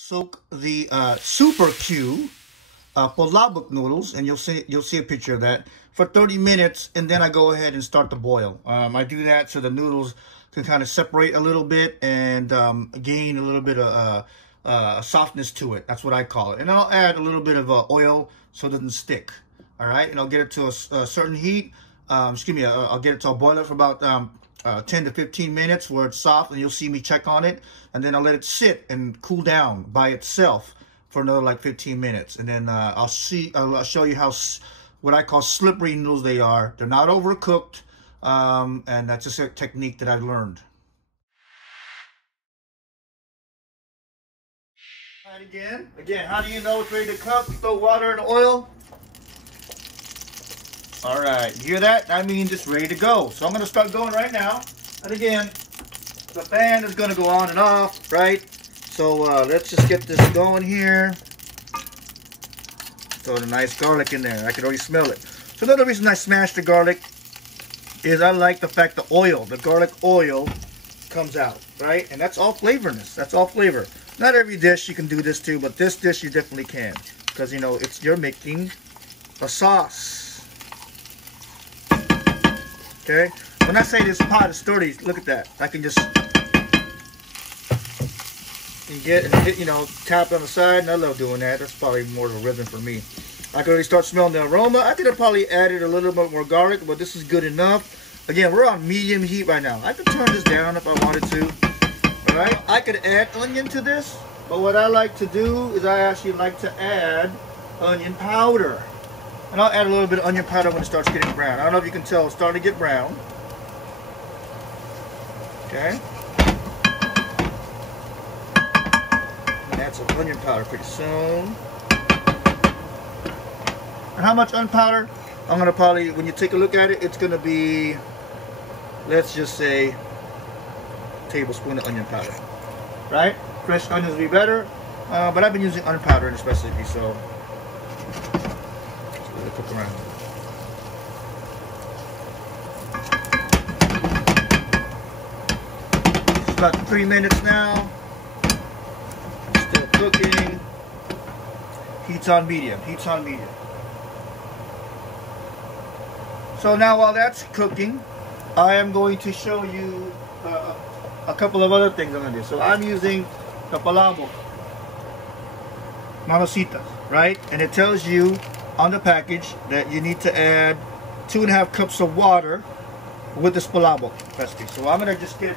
soak the Super Q Palabok noodles, and you'll see a picture of that for 30 minutes, and then I go ahead and start the boil. I do that so the noodles can kind of separate a little bit and gain a little bit of softness to it. That's what I call it. And I'll add a little bit of oil so it doesn't stick. All right, and I'll get it to a certain heat. I'll get it to a boiler for about 10 to 15 minutes where it's soft, and you'll see me check on it, and then I'll let it sit and cool down by itself for another like 15 minutes, and then I'll show you how what I call slippery noodles they are. They're not overcooked, and that's just a technique that I've learned. And again, how do you know it's ready to cook? Throw water and oil. All right, you hear that? That means it's ready to go. So I'm going to start going right now. And again, the fan is going to go on and off, right? So let's just get this going here. Throw the nice garlic in there. I can already smell it. So another reason I smashed the garlic is I like the fact the garlic oil comes out, right? And that's all flavorness. That's all flavor. Not every dish you can do this to, but this dish you definitely can. Because, you know, you're making a sauce. Okay, when I say this pot is sturdy, look at that. I can just hit, you know, tap on the side, and I love doing that. That's probably more of a rhythm for me. I can already start smelling the aroma. I could have probably added a little bit more garlic, but this is good enough. Again, we're on medium heat right now. I could turn this down if I wanted to. All right, I could add onion to this, but what I like to do is I actually like to add onion powder. And I'll add a little bit of onion powder when it starts getting brown. I don't know if you can tell, it's starting to get brown. Okay. And add some onion powder pretty soon. And how much onion powder? I'm going to probably, when you take a look at it, it's going to be, let's just say, a tablespoon of onion powder. Right? Fresh onions would be better. But I've been using onion powder in this recipe, so cook around. It's about 3 minutes now. Still cooking. Heat's on medium. Heat's on medium. So now while that's cooking, I am going to show you a couple of other things I'm going to do. So I'm using the Palabok Mama Sita, right? And it tells you on the package that you need to add 2.5 cups of water with this Palabok recipe. So I'm going to just get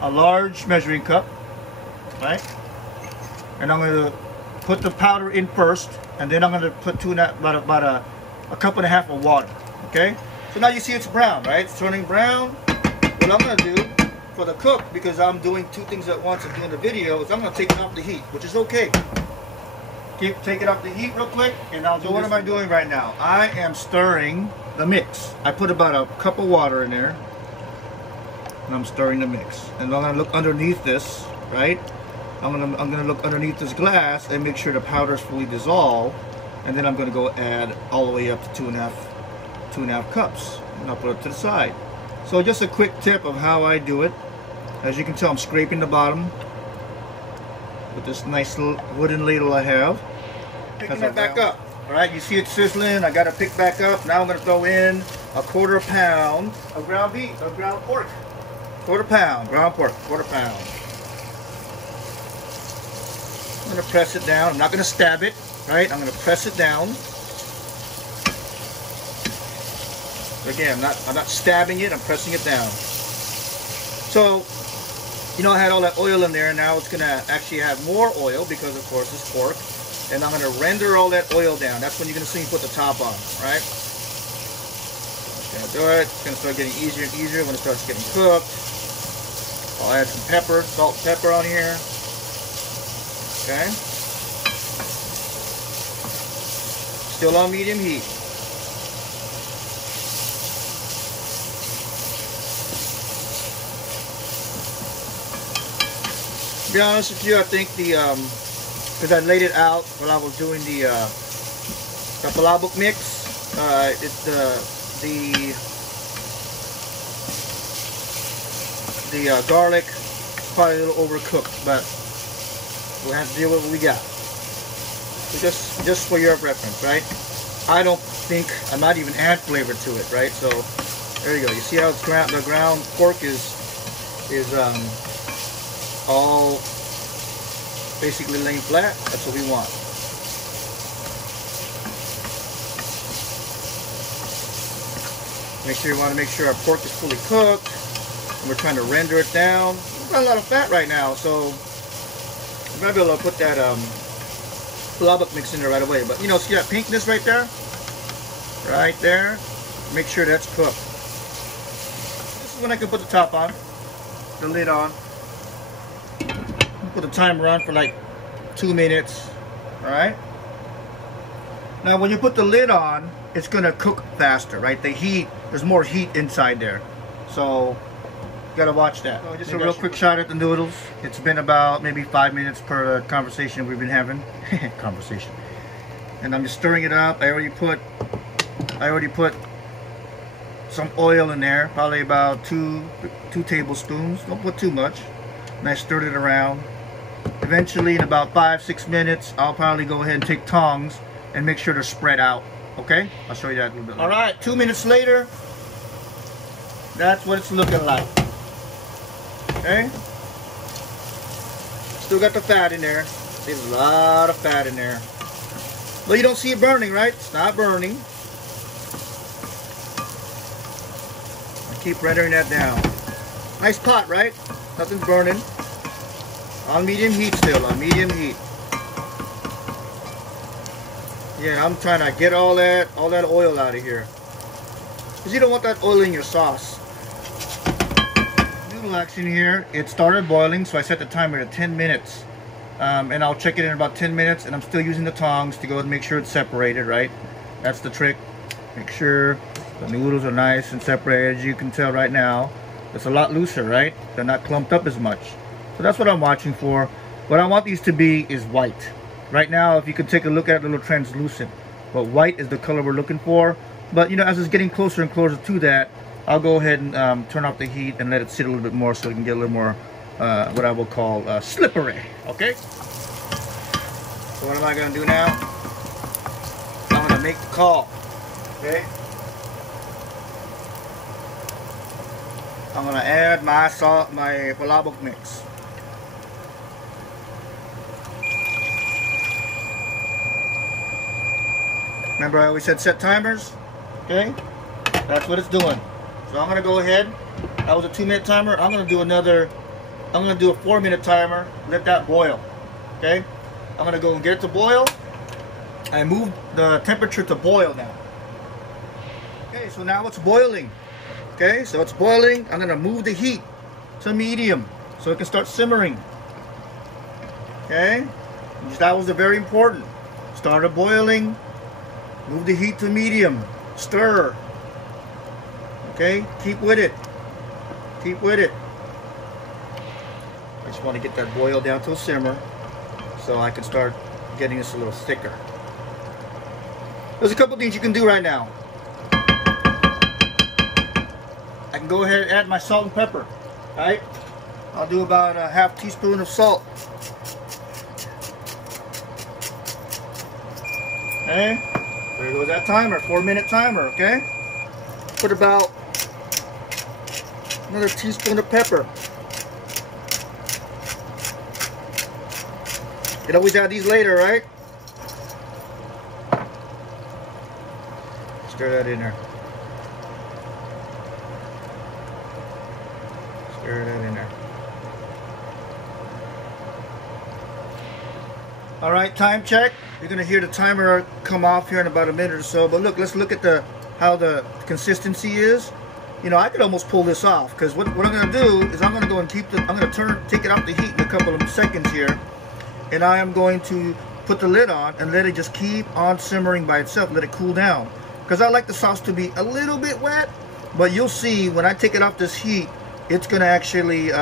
a large measuring cup, right? And I'm going to put the powder in first, and then I'm going to put about a cup and a half of water. Okay? So now you see it's brown, right? It's turning brown. What I'm going to do for the cook, because I'm doing two things at once and doing the video, is I'm going to take it off the heat, which is okay. Take it off the heat real quick, and so what am I doing right now? I am stirring the mix. I put about a cup of water in there, and I'm stirring the mix. And I'm gonna look underneath this, right? I'm gonna look underneath this glass and make sure the powder is fully dissolved, and then I'm gonna go add all the way up to 2.5 cups, and I'll put it to the side. So just a quick tip of how I do it. As you can tell, I'm scraping the bottom with this nice little wooden ladle I have. Picking it back up. Alright, you see it sizzling. I got to pick back up. Now I'm going to throw in a 1/4 pound of ground beef, of ground pork. 1/4 pound, ground pork, 1/4 pound. I'm going to press it down. I'm not going to stab it, right? I'm going to press it down. Again, I'm not stabbing it, I'm pressing it down. So, you know, I had all that oil in there, and now it's going to actually have more oil because, of course, it's pork. And I'm going to render all that oil down. That's when you're going to see me put the top on, right? Just going to do it. It's going to start getting easier and easier when it starts getting cooked. I'll add some pepper, salt and pepper on here. Okay. Still on medium heat. To be honest with you, I think because I laid it out while I was doing the Palabok mix, the garlic probably a little overcooked, but we'll have to deal with what we got. So just for your reference, right? I don't think I might even add flavor to it, right? So there you go. You see how it's the ground pork is all basically laying flat. That's what we want. You want to make sure our pork is fully cooked. And we're trying to render it down. We've got a lot of fat right now, so I'm gonna be able to put that palabok mix in there right away. But you know, see that pinkness right there? Right there. Make sure that's cooked. This is when I can put the top on, the lid on. Put the timer on for like 2 minutes. All right. Now, when you put the lid on, it's gonna cook faster, right? The heat, there's more heat inside there, so you gotta watch that. So just a real quick shot at the noodles. It's been about maybe 5 minutes per conversation we've been having. Conversation. And I'm just stirring it up. I already put some oil in there, probably about two tablespoons. Don't put too much. And I stirred it around. Eventually, in about 5-6 minutes, I'll probably go ahead and take tongs and make sure they're spread out. Okay, I'll show you that a little bit later. All right, 2 minutes later, that's what it's looking like. Okay, still got the fat in there. There's a lot of fat in there. Well, you don't see it burning, right? It's not burning. I keep rendering that down. Nice pot, right? Nothing's burning. On medium heat still, on medium heat. Yeah, I'm trying to get all that oil out of here. Because you don't want that oil in your sauce. Noodle action here. It started boiling, so I set the timer to 10 minutes. And I'll check it in about 10 minutes, and I'm still using the tongs to go and make sure it's separated, right? That's the trick. Make sure the noodles are nice and separated. As you can tell right now, it's a lot looser, right? They're not clumped up as much. So that's what I'm watching for. What I want these to be is white. Right now, if you could take a look at it, a little translucent. But white is the color we're looking for. But you know, as it's getting closer and closer to that, I'll go ahead and turn off the heat and let it sit a little bit more so it can get a little more, what I will call slippery. Okay? So what am I going to do now? I'm going to make the call. Okay? I'm going to add my palabok mix. Remember I always said set timers? Okay? That's what it's doing. So I'm going to go ahead. That was a 2-minute timer. I'm going to do another, I'm going to do a 4-minute timer. Let that boil. Okay? I'm going to go and get it to boil. I moved the temperature to boil now. Okay, so now it's boiling. Okay, so it's boiling. I'm going to move the heat to medium so it can start simmering. Okay? That was very important. Started boiling. Move the heat to medium. Stir. Okay? Keep with it. Keep with it. I just want to get that boil down to a simmer so I can start getting this a little thicker. There's a couple things you can do right now. I can go ahead and add my salt and pepper. Right? I'll do about a half teaspoon of salt. Okay? There goes that timer, 4-minute timer, okay? Put about another teaspoon of pepper. You can always add these later, right? Stir that in there. Stir that in there. All right, time check. You're gonna hear the timer come off here in about a minute or so. But look, let's look at how the consistency is. You know, I could almost pull this off because what I'm gonna do is I'm gonna go and take it off the heat in a couple of seconds here, and I am going to put the lid on and let it just keep on simmering by itself. Let it cool down because I like the sauce to be a little bit wet. But you'll see when I take it off this heat, it's gonna actually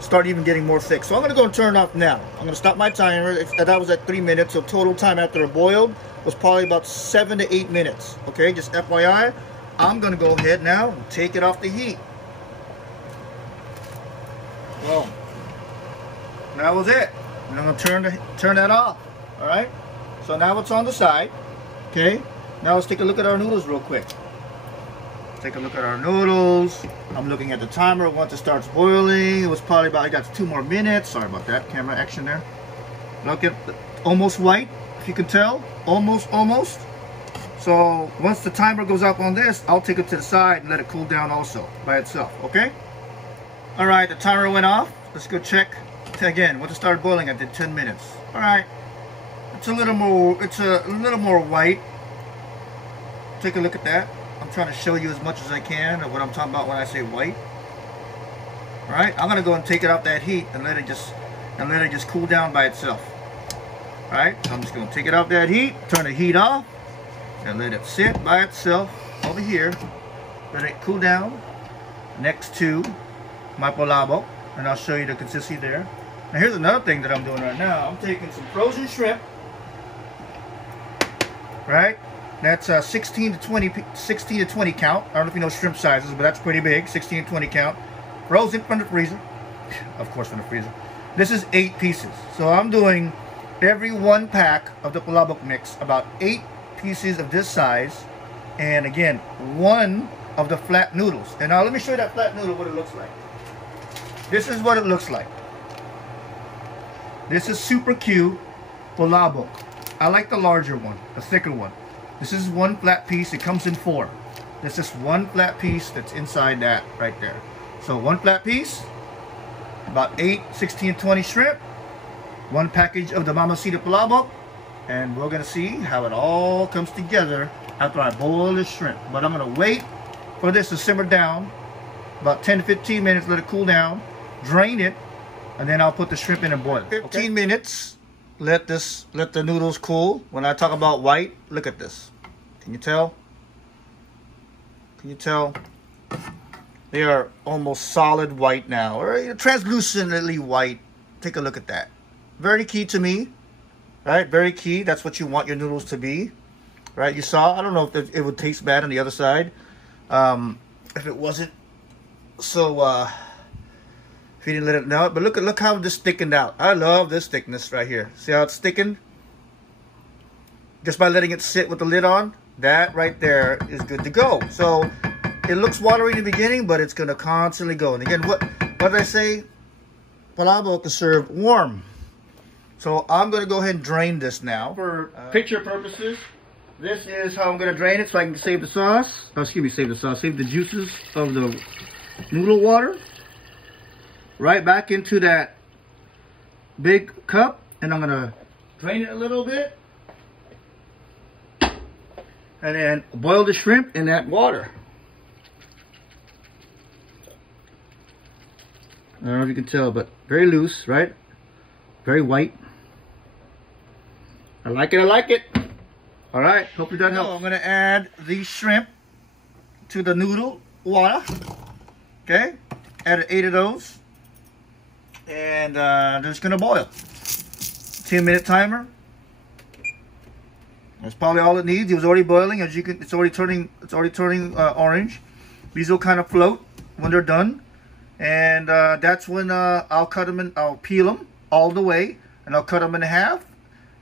start even getting more thick. So I'm going to go and turn it off now. I'm going to stop my timer. That was at 3 minutes, so total time after it boiled was probably about 7 to 8 minutes. Okay, just FYI. I'm going to go ahead now and take it off the heat. Well, That was it. And I'm gonna turn that off. All right. So now it's on the side. Okay. Now let's take a look at our noodles real quick. Take a look at our noodles. I'm looking at the timer. Once it starts boiling, it was probably about, I got 2 more minutes. Sorry about that, camera action there. Look at almost white, if you can tell. Almost. So once the timer goes up on this, I'll take it to the side and let it cool down also by itself, okay? All right, the timer went off. Let's go check again. Once it started boiling, I did 10 minutes. All right, it's a little more white. Take a look at that. I'm trying to show you as much as I can of what I'm talking about when I say white. All right, I'm gonna go and take it off that heat and let it just cool down by itself. All right, so I'm just gonna take it off that heat, turn the heat off, and let it sit by itself over here. Let it cool down next to my palabok, and I'll show you the consistency there. Now here's another thing that I'm doing right now. I'm taking some frozen shrimp, right? That's 16 to 20 count. I don't know if you know shrimp sizes, but that's pretty big. 16 to 20 count. Frozen from the freezer. Of course, from the freezer. This is 8 pieces. So I'm doing every 1 pack of the palabok mix, about 8 pieces of this size, and again 1 of the flat noodles. And now let me show you that flat noodle, what it looks like. This is what it looks like. This is Super Q Palabok. I like the larger one, the thicker one. This is 1 flat piece. It comes in 4. This is 1 flat piece that's inside that right there. So 1 flat piece, about 8 16 20 shrimp, 1 package of the Mama Sita Palabok, and we're gonna see how it all comes together after I boil the shrimp. But I'm gonna wait for this to simmer down about 10 to 15 minutes, let it cool down, drain it, and then I'll put the shrimp in and boil it. 15 minutes. Let the noodles cool. When I talk about white, look at this. Can you tell? Can you tell? They are almost solid white now, or translucently white. Take a look at that. Very key to me, right? Very key. That's what you want your noodles to be, right? You saw. I don't know if it would taste bad on the other side, if it wasn't so. If you didn't let it know, but look how this thickened out. I love this thickness right here. See how it's thickened? Just by letting it sit with the lid on, that right there is good to go. So it looks watery in the beginning, but it's gonna constantly go. And again, what did I say? Palabok to serve warm. So I'm gonna go ahead and drain this now. For picture purposes, this is how I'm gonna drain it so I can save the sauce. Oh, excuse me, save the sauce. Save the juices of the noodle water. Right back into that big cup, and I'm gonna drain it a little bit, and then boil the shrimp in that water. I don't know if you can tell, but very loose, right? Very white. I like it, I like it. All right, hopefully that helps. I'm gonna add the shrimp to the noodle water. Okay, added 8 of those. And they're just gonna boil. 10-minute timer. That's probably all it needs. It was already boiling. As you can, it's already turning orange. These will kind of float when they're done, and that's when I'll peel them all the way, and I'll cut them in half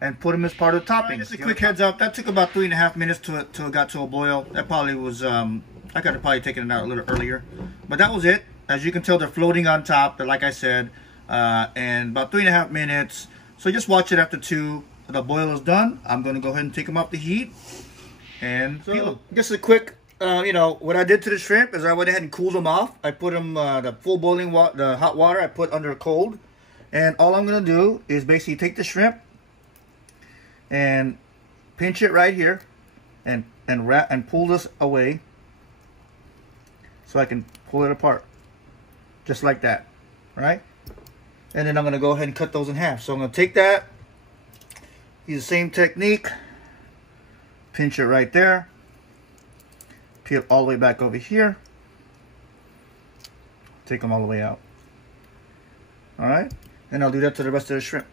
and put them as part of the toppings. Just a quick heads up. That took about 3.5 minutes till it got to a boil. That probably was I could have probably taken it out a little earlier, but that was it. As you can tell, they're floating on top. They're, like I said. And about 3.5 minutes. So just watch it after 2. The boil is done. I'm going to go ahead and take them off the heat and peel them. Just a quick, what I did to the shrimp is I went ahead and cooled them off. I put them, the full boiling water, the hot water, I put under cold. And all I'm going to do is basically take the shrimp and pinch it right here and pull this away so I can pull it apart. Just like that, right? And then I'm going to go ahead and cut those in half. So I'm going to take that, use the same technique, pinch it right there, peel all the way back over here, take them all the way out. All right, and I'll do that to the rest of the shrimp.